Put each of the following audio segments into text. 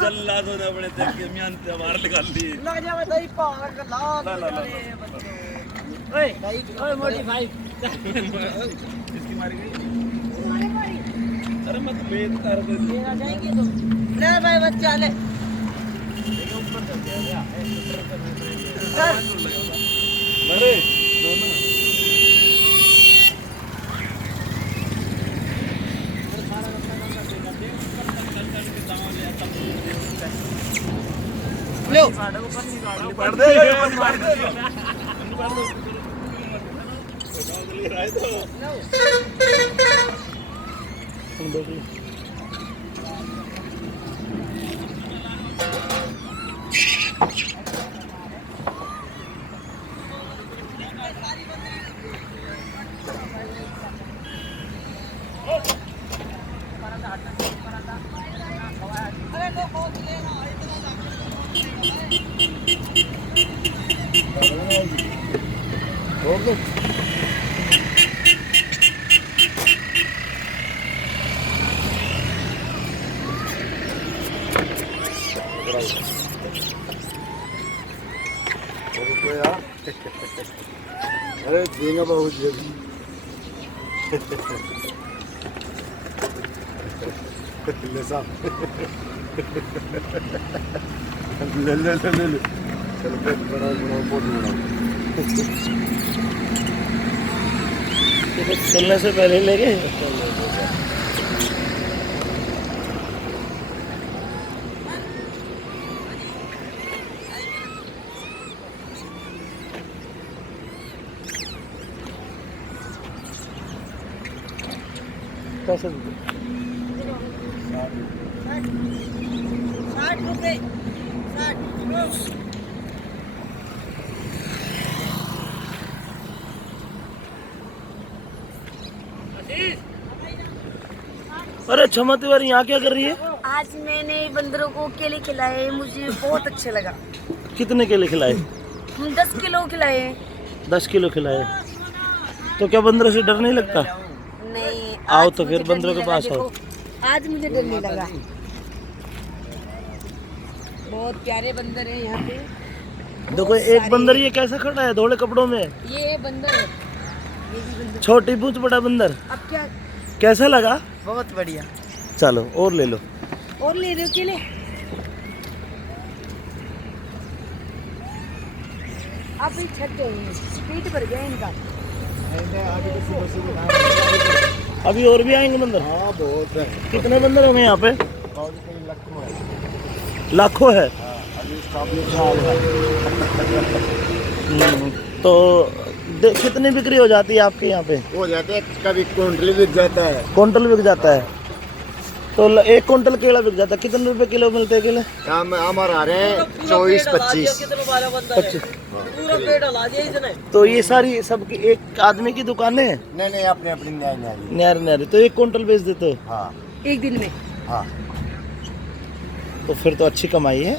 चल्ला तो ने अपने देख के म्यान से बाहर निकाल दी लग जा बताई पागल का लाल ओए ओए मोटी भाई इसकी मारी गई अरे मैं तो बेच कर दे लेना जाएंगे तुम ले भाई बच्चा ले अरे लो पढ़ दे पढ़ दे अरे देंगे बहुत जल्दी ले साहब ले ले ले ले चलो पेट बनाओ बनाओ पोट बनाओ चलने से पहले ही लेके कैसे 60 रुपए 60 अरे क्षमा तिवारी यहाँ क्या कर रही है? आज मैंने बंदरों को केले खिलाए, मुझे बहुत अच्छा लगा। कितने केले खिलाए? हम 10 किलो खिलाए। 10 किलो खिलाए। तो क्या बंदरों से डर नहीं लगता? नहीं, आओ आज तो फिर मुझे डर बंदरों नहीं के पास लगा। आओ। देखो, आज मुझे डर नहीं लगा। बहुत प्यारे बंदर हैं यहाँ पे। देखो एक बंदर ये कैसा खड़ा है धोले कपड़ों में। ये बंदर है, ये भी बंदर। छोटी पूछ बड़ा बंदर। अब क्या? कैसा लगा? बहुत बढ़िया। चलो और ले लो। और ले रहे हो केले? आप ही छत गए हैं, पेट भर गया इनका। अभी और भी आएंगे बंदर? हाँ बहुत है कितने बंदर होंगे यहाँ पे? लाखों है। तो कितनी बिक्री हो जाती है आपके यहाँ पे? हो जाते हैं कभी कुंटली बिक जाता है क्विंटल बिक जाता है। तो एक क्विंटल केला बिक जाता है। कितने रुपए किलो मिलते हैं केले? हमारे आ रहे हैं 24-25 पूरा पेट हला दिया इसने। तो ये सारी सबकी एक आदमी की दुकानें हैं? नहीं अपने अपनी न्यारी न्यारे न्यारे। तो एक क्विंटल बेच देते हो? हाँ एक दिन में हाँ तो फिर तो अच्छी कमाई है।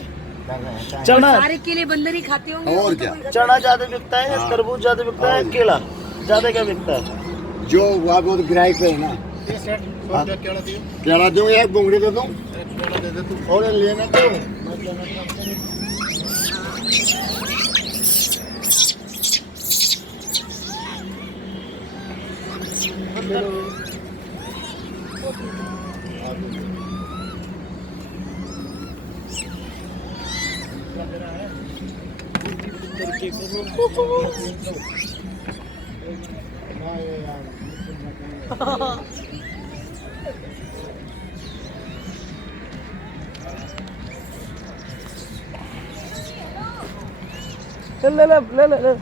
चना सारे केले बंदर ही खाते होंगे। और क्या? चना ज्यादा बिकता है या हाँ। तरबूज ज्यादा बिकता है? केला ज्यादा क्या बिकता है? जो वहाँ बहुत ग्राहक है ना केला दूँ एक बुंगड़ी दे दूँ और लेना तो ले ले ले ले ले।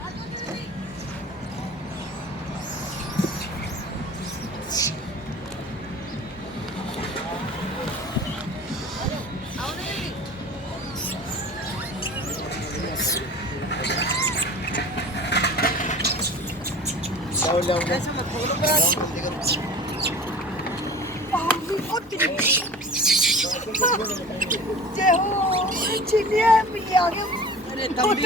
जय हो चिड़िया भी आ गए। अरे तब भी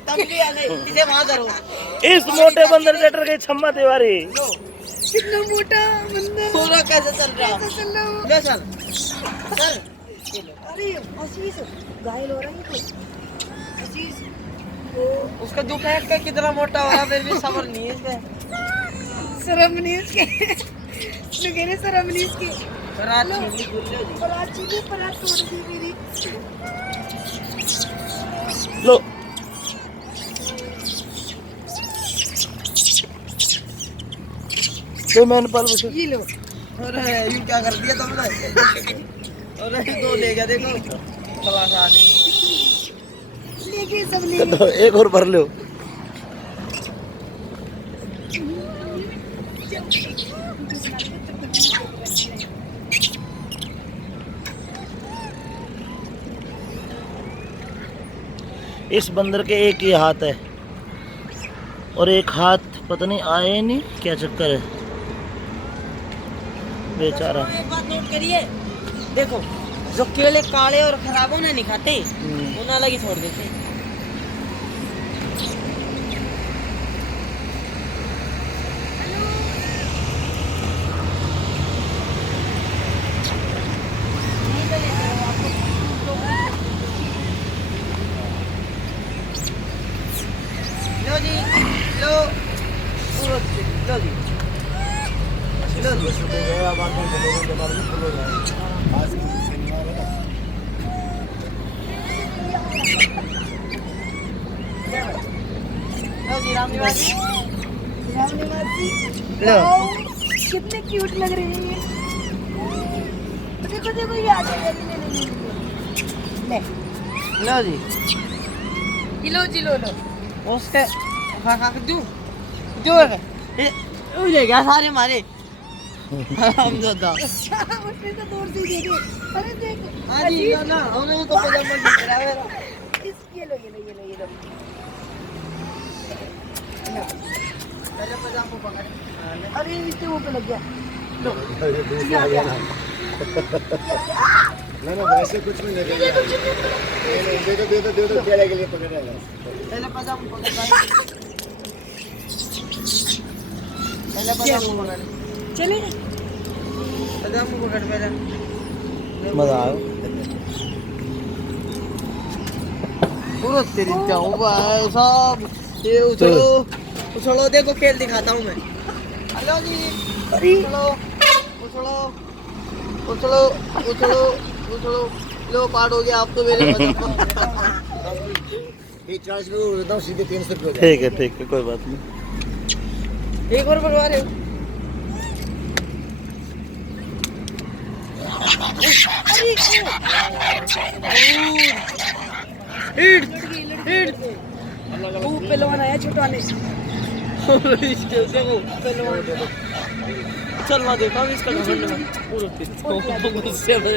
तब भी आने इसे वहां करो। इस मोटे बंदर से डर गई छम्मा तिवारी। कितना मोटा बंदा पूरा कैसे चल रहा कैसे चल रहा है ले चल चल अरे आशीष घायल हो रहा है तो आशीष उसका दुख है कि कितना मोटा हो रहा फिर भी सबर नहीं है इसका शर्म नहीं इसके लगे शर्म नहीं इसके कराची बोल लो जी कराची में परात तोड़ दी मेरी लो तो मैंने पाल बस ये लो अरे ये क्या कर दिया तुमने अरे दो ले गया देखो खलास आ लेके सब ले तो एक और भर लो इस बंदर के एक ही हाथ है और एक हाथ पता नहीं आए नहीं क्या चक्कर है बेचारा। एक बात नोट करिए देखो जो केले काले और खराब होने नहीं खाते उन्हें अलग ही छोड़ देते हैं। लो जी लो लो जी लो जी लो जी राम निवास जी लो कितने क्यूट लग रहे हैं ये देखो देखो ये आ गए ले लो जी लो लो उसके खा दूं जो है ये ले गया सारे मारे हम ज्यादा उसने तो दूर से ही देखे अरे देख हाँ जी ना हमने तो पजामा दिख रहा है इस ये लो पहले पजामा पकड़ अरे इसके मुंह पे लग गया लो ना ना वैसे कुछ नहीं लगेगा दे दो केले के लिए पकड़ रहा है पहले पजामा पकड़ पहले पजामा पकड़ चले पजामा पकड़ पहले मजा आया पूरा तेरी जाऊँ भाई साहब ये उछलो उछलो देखो खेल दिखाता हूँ मैं हेलो जी अरे उछलो उछलो उछलो उछलो उछलो लो पार हो गया आप तो मेरे सीधे 300 रुपये ठीक है कोई बात नहीं। एक और पकड़ा रहे हो वो पहलवान आया छुटवाने इसके देखो पहलवान चलना देखा इसका घमंड में पूरा गुस्से में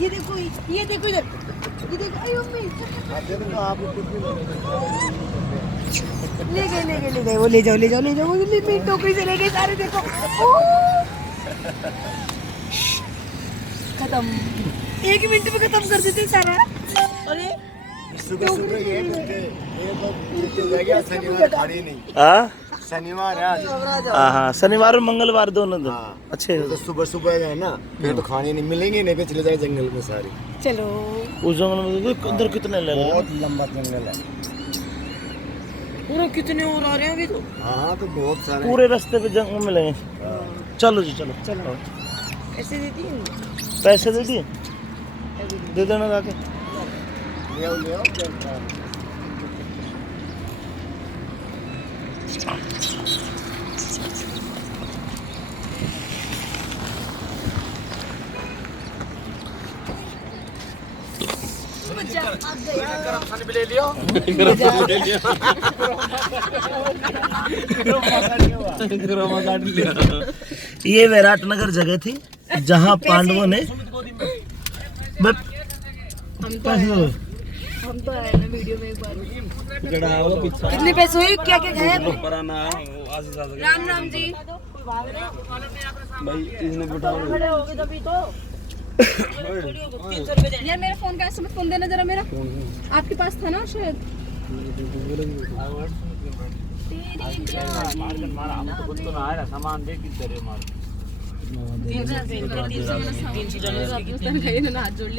ये देखो इधर ये देखो अरे मम्मी ले गए वो ले जाओ वो मेरी टोकरी से ले गए सारे देखो खत्म 1 मिनट में खत्म कर देते सारा अरे सुबह ये शनिवार खानी नहीं हाँ शनिवार है आज हाँ शनिवार और मंगलवार दोनों दिन हाँ। अच्छे तो सुबह है ना फिर तो खाने नहीं मिलेंगे नहीं फिर चले जाए जंगल में सारी चलो उस जंगल में तो अंदर कितने ले रहे बहुत लंबा जंगल है पूरा कितने और आ रहे हैं अभी तो हाँ तो बहुत सारे पूरे रास्ते पे जंगल मिलेंगे। चलो जी चलो चलो ऐसे देती है पैसे दे दिए दे देना जाके ले आओ ये विराटनगर जगह थी जहाँ पांडवों ने पैसे दो। हम तो आए ना वीडियो में एक बार कितने पैसे हुए क्या क्या खाया राम राम जी भाई इसने बिठाओ खड़े हो गए तभी तो यार मेरा फोन का एसएमएस फोन देना जरा मेरा आपके पास था ना शायद सामान दे किधर है मार 300 हात जोडले